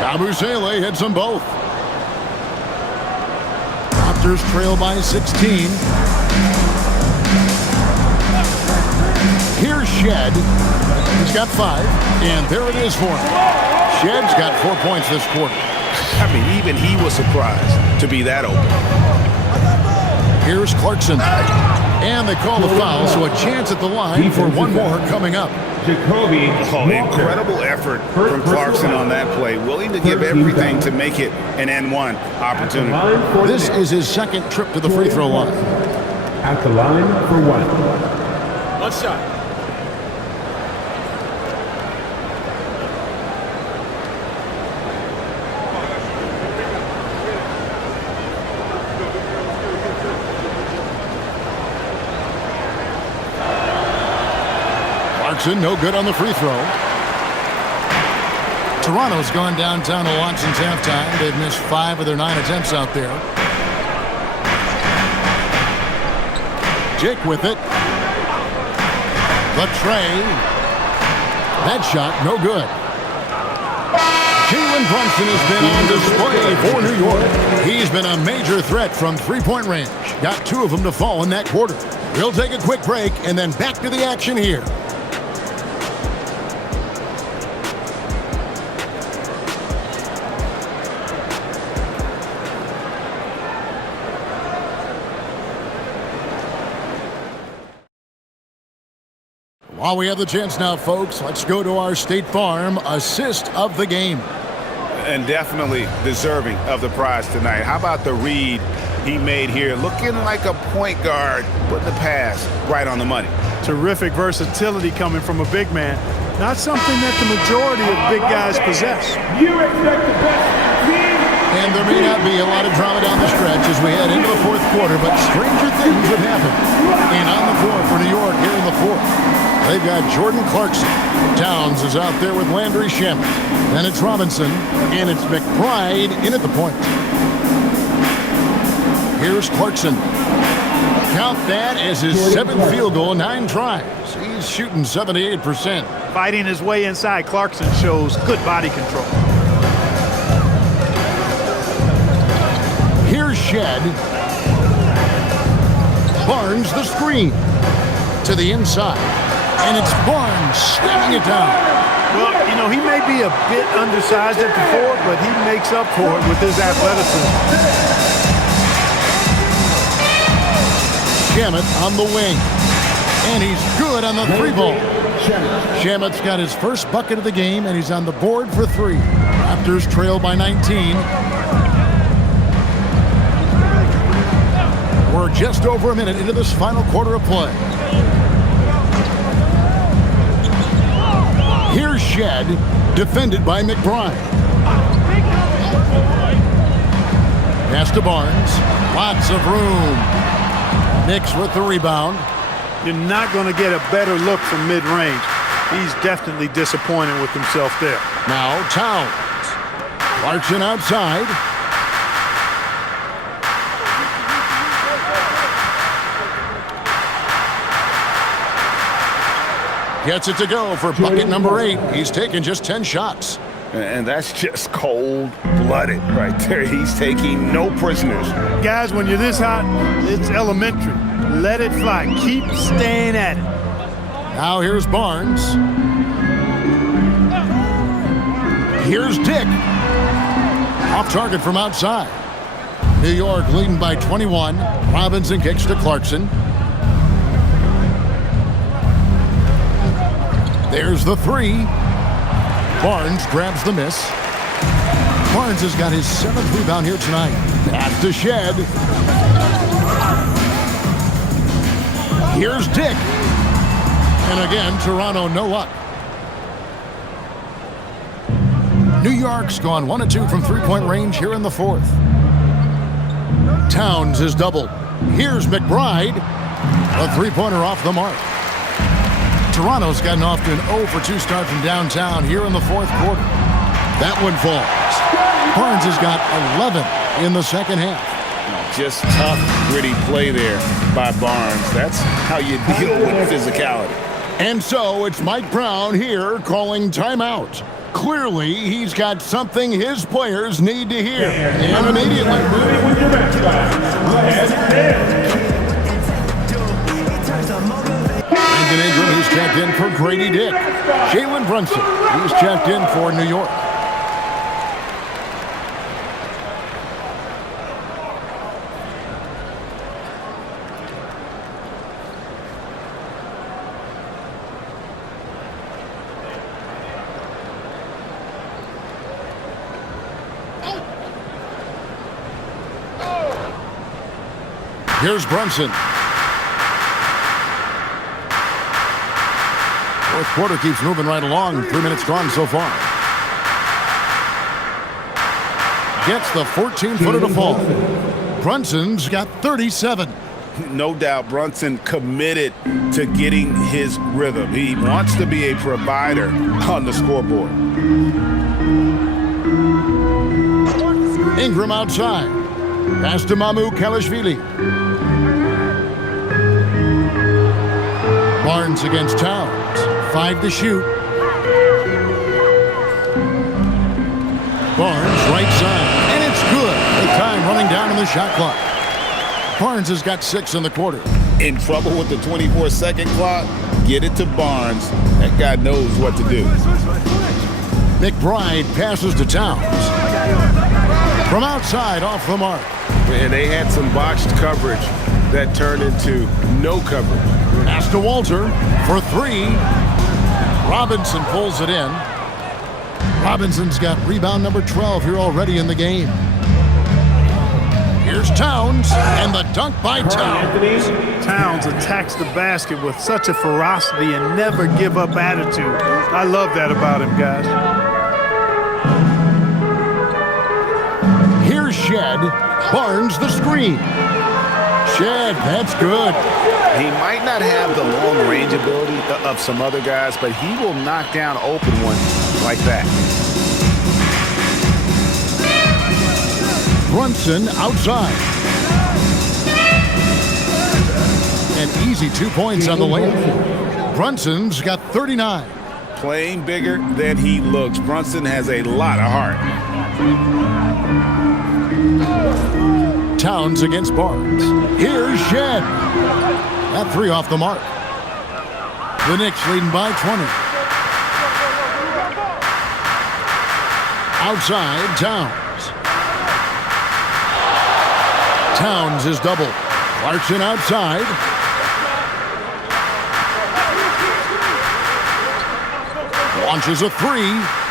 Yabusele hits them both. Raptors trail by 16. Here's Shed. He's got 5, and there it is for him. Shed's got 4 points this quarter. I mean, even he was surprised to be that open. Here's Clarkson. And they call the foul, so a chance at the line for one more coming up. Incredible effort from Clarkson on that play. Willing to give everything to make it an N1 opportunity. This is his 2nd trip to the free throw line. At the line for 1. 1 shot. No good on the free throw. Toronto's gone downtown a lot since halftime. They've missed 5 of their 9 attempts out there. Jake with it. The tray. That shot, no good. Jalen Brunson has been on display for New York. He's been a major threat from 3-point range. Got 2 of them to fall in that quarter. We'll take a quick break and then back to the action here. While we have the chance now, folks, let's go to our State Farm assist of the game. And definitely deserving of the prize tonight. How about the read he made here? Looking like a point guard, putting the pass right on the money. Terrific versatility coming from a big man. Not something that the majority of big guys possess. You expect the best team. And there may not be a lot of drama down the stretch as we head into the 4th quarter, but stranger things have happened. And on the floor for New York here in the 4th. They've got Jordan Clarkson. Towns is out there with Landry Shamet. Then it's Robinson, and it's McBride in at the point. Here's Clarkson. Count that as his 7th field goal, 9 tries. He's shooting 78%. Fighting his way inside, Clarkson shows good body control. Here's Shed. Barnes the screen. To the inside. And it's Barnes slamming it down. Well, you know, he may be a bit undersized at the 4, but he makes up for it with his athleticism. Shamet on the wing. And he's good on the 3-ball. Shamet's got his first bucket of the game, and he's on the board for 3. Raptors trail by 19. We're just over a minute into this final quarter of play. Here's Shed, defended by McBride. Pass to Barnes. Lots of room. Knicks with the rebound. You're not going to get a better look from mid-range. He's definitely disappointed with himself there. Now Towns. Clarkson outside. Gets it to go for bucket number 8. He's taken just 10 shots. And that's just cold-blooded right there. He's taking no prisoners. Guys, when you're this hot, it's elementary. Let it fly. Keep staying at it. Now here's Barnes. Here's Dick. Off target from outside. New York leading by 21. Robinson kicks to Clarkson. There's the three. Barnes grabs the miss. Barnes has got his 7th rebound here tonight. Pass to Shed. Here's Dick. And again, Toronto no luck. New York's gone 1 of 2 from three-point range here in the 4th. Towns is doubled. Here's McBride. A three-pointer off the mark. Toronto's gotten off to an 0 for 2 start from downtown here in the 4th quarter. That one falls. Barnes has got 11 in the second half. Just tough, gritty play there by Barnes. That's how you deal with physicality. And so it's Mike Brown here calling timeout. Clearly, he's got something his players need to hear. And immediately. Brandon Ingram, who's checked in for Grady Dick. Jalen Brunson, who's checked in for New York. Here's Brunson. 4th quarter keeps moving right along. 3 minutes gone so far. Gets the 14-footer to fall. Brunson's got 37. No doubt Brunson committed to getting his rhythm. He wants to be a provider on the scoreboard. Ingram outside. Pass to Mamu Kalashvili. Barnes against Towns. 5 to shoot. Barnes right side. And it's good. The time running down on the shot clock. Barnes has got 6 in the quarter. In trouble with the 24-second clock? Get it to Barnes. That guy knows what to do. McBride passes to Towns. From outside, off the mark. And they had some botched coverage that turned into no coverage. Pass to Walter for 3. Robinson pulls it in. Robinson's got rebound number 12 here already in the game. Here's Towns, and the dunk by Towns. Towns attacks the basket with such a ferocity and never give up attitude. I love that about him, guys. Here's Shed. Barnes the screen. Shed, that's good. He might not have the long-range ability of some other guys, but he will knock down open ones like that. Brunson outside. An easy 2 points on the layup. Brunson's got 39. Playing bigger than he looks. Brunson has a lot of heart. Towns against Barnes. Here's Shed. That 3 off the mark. The Knicks leading by 20. Outside, Towns. Towns is doubled. Clarkson outside. Launches a 3.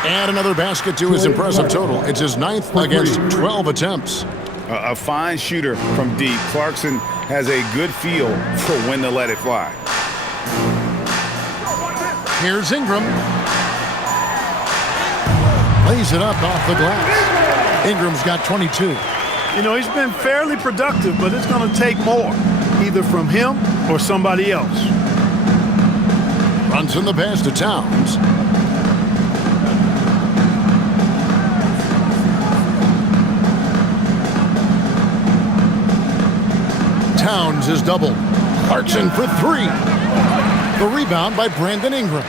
And another basket to his impressive total. It's his 9th against 12 attempts. A fine shooter from deep. Clarkson has a good feel for when to let it fly. Here's Ingram. Lays it up off the glass. Ingram's got 22. You know, he's been fairly productive, but it's going to take more, either from him or somebody else. Brunson the pass to Towns. Towns is doubled. Clarkson for 3. The rebound by Brandon Ingram.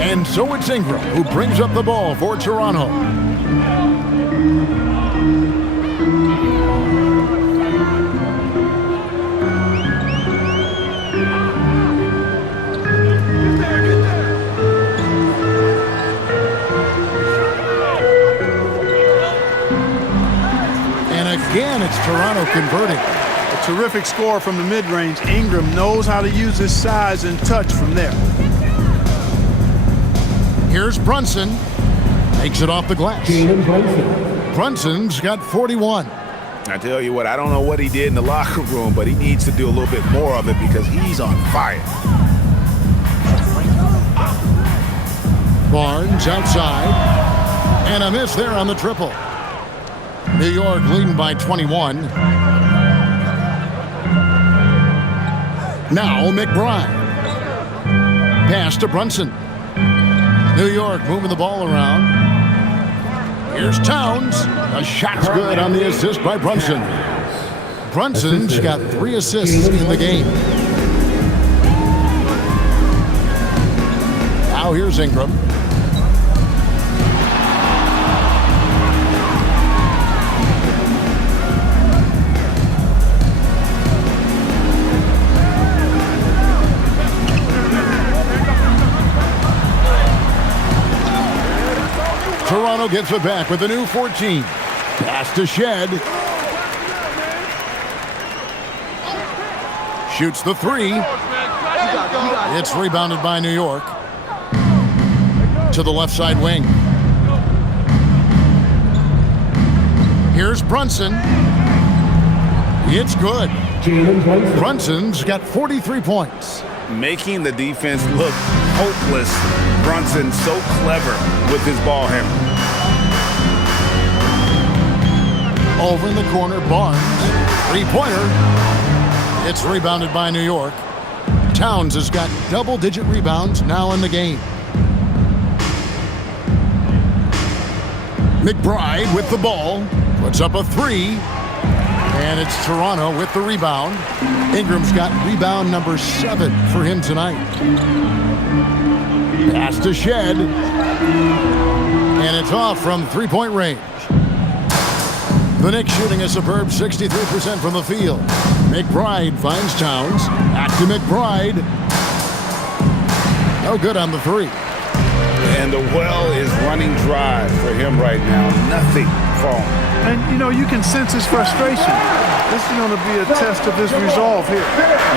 And so it's Ingram who brings up the ball for Toronto. Toronto converting. A terrific score from the mid-range. Ingram knows how to use his size and touch from there. Here's Brunson. Makes it off the glass. Brunson's got 41. I tell you what, I don't know what he did in the locker room, but he needs to do a little bit more of it because he's on fire. Barnes outside. And a miss there on the triple. New York leading by 21. Now McBride. Pass to Brunson. New York moving the ball around. Here's Towns. A shot's good on the assist by Brunson. Brunson's got 3 assists in the game. Now here's Ingram. Toronto gets it back with a new 14. Pass to Shed. Shoots the 3. It's rebounded by New York. To the left side wing. Here's Brunson. It's good. Brunson's got 43 points. Making the defense look hopeless. Brunson so clever with his ball handling. Over in the corner, Barnes. 3-pointer. It's rebounded by New York. Towns has got double-digit rebounds now in the game. McBride with the ball. Puts up a 3. And it's Toronto with the rebound. Ingram's got rebound number 7 for him tonight. Pass to Shed. And it's off from 3-point range. The Knicks shooting a superb 63% from the field. McBride finds Towns. Back to McBride. No good on the 3. And the well is running dry for him right now. Nothing falling. And, you know, you can sense his frustration. This is going to be a test of his resolve here.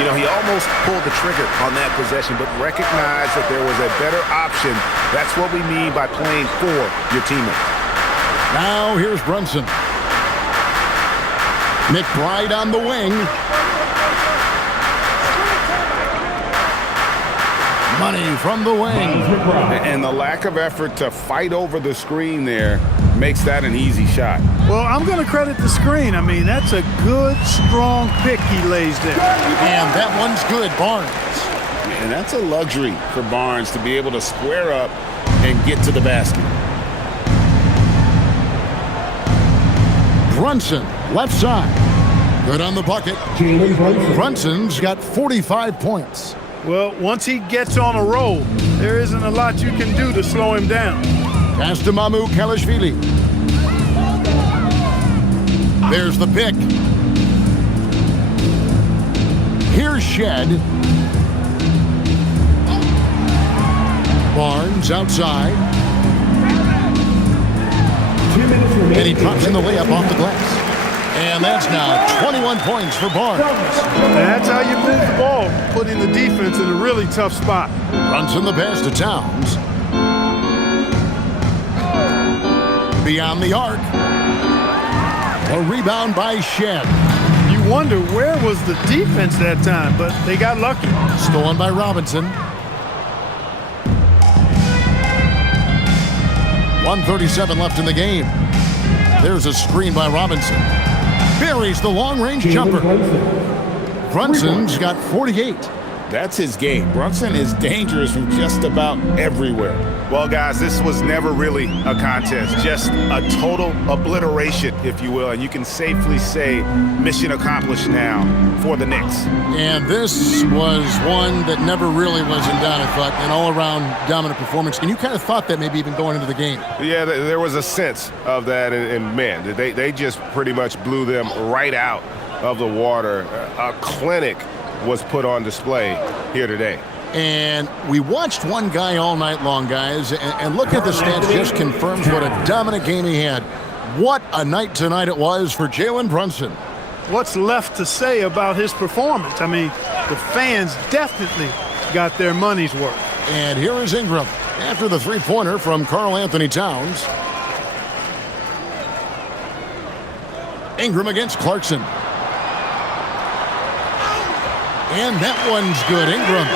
You know, he almost pulled the trigger on that possession, but recognized that there was a better option. That's what we mean by playing for your teammates. Now here's Brunson. McBride on the wing. Money from the wing. And the lack of effort to fight over the screen there makes that an easy shot. Well, I'm going to credit the screen. I mean, that's a good, strong pick he lays there. And that one's good, Barnes. And that's a luxury for Barnes to be able to square up and get to the basket. Brunson, left side. Good on the bucket. Brunson's got 45 points. Well, once he gets on a roll, there isn't a lot you can do to slow him down. Pass to Mamu Kalashvili. There's the pick. Here's Shed. Barnes outside. And he drops in the layup off the glass. And that's now 21 points for Barnes. That's how you move the ball, putting the defense in a really tough spot. Runs in the pass to Towns. Beyond the arc. A rebound by Shed. You wonder where was the defense that time, but they got lucky. Stolen by Robinson. 1:37 left in the game. There's a screen by Robinson. Buries the long-range jumper. Brunson's got 48. That's his game. Brunson is dangerous from just about everywhere. Well, guys, this was never really a contest, just a total obliteration, if you will, and you can safely say mission accomplished now for the Knicks. And this was one that never really was in doubt, I thought, an all-around dominant performance. And you kind of thought that maybe even going into the game. Yeah, there was a sense of that, and man, they just pretty much blew them right out of the water. A clinic was put on display here today. And we watched one guy all night long, guys, and look at the stats, just confirms what a dominant game he had. What a night tonight it was for Jalen Brunson. what's left to say about his performance? I mean, the fans definitely got their money's worth. And here is Ingram after the three-pointer from Karl Anthony Towns. Ingram against Clarkson. And that one's good, Ingram.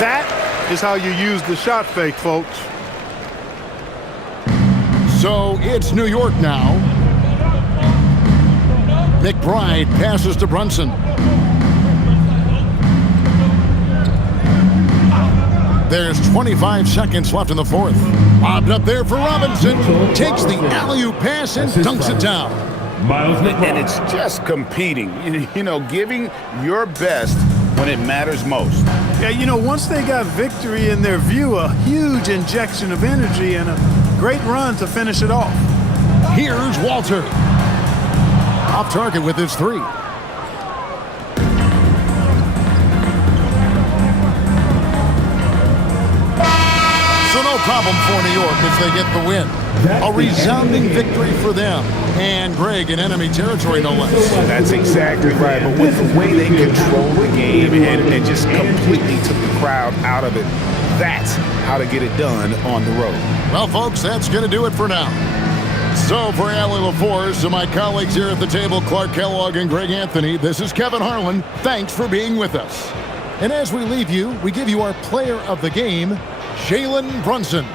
That is how you use the shot fake, folks. So it's New York now. McBride passes to Brunson. There's 25 seconds left in the fourth. Lobbed up there for Robinson. Takes the alley-oop pass and dunks it down. And it's just competing, you know, giving your best when it matters most. Yeah, you know, once they got victory in their view, a huge injection of energy and a great run to finish it off. Here's Walter. Off target with his three. So no problem for New York if they get the win. A resounding victory for them. And Greg in enemy territory, no less. That's exactly right. But with the way they control the game and just completely took the crowd out of it, that's how to get it done on the road. Well, folks, that's going to do it for now. So for Allie LaForce, to my colleagues here at the table, Clark Kellogg and Greg Anthony, this is Kevin Harlan. Thanks for being with us. And as we leave you, we give you our player of the game, Jalen Brunson.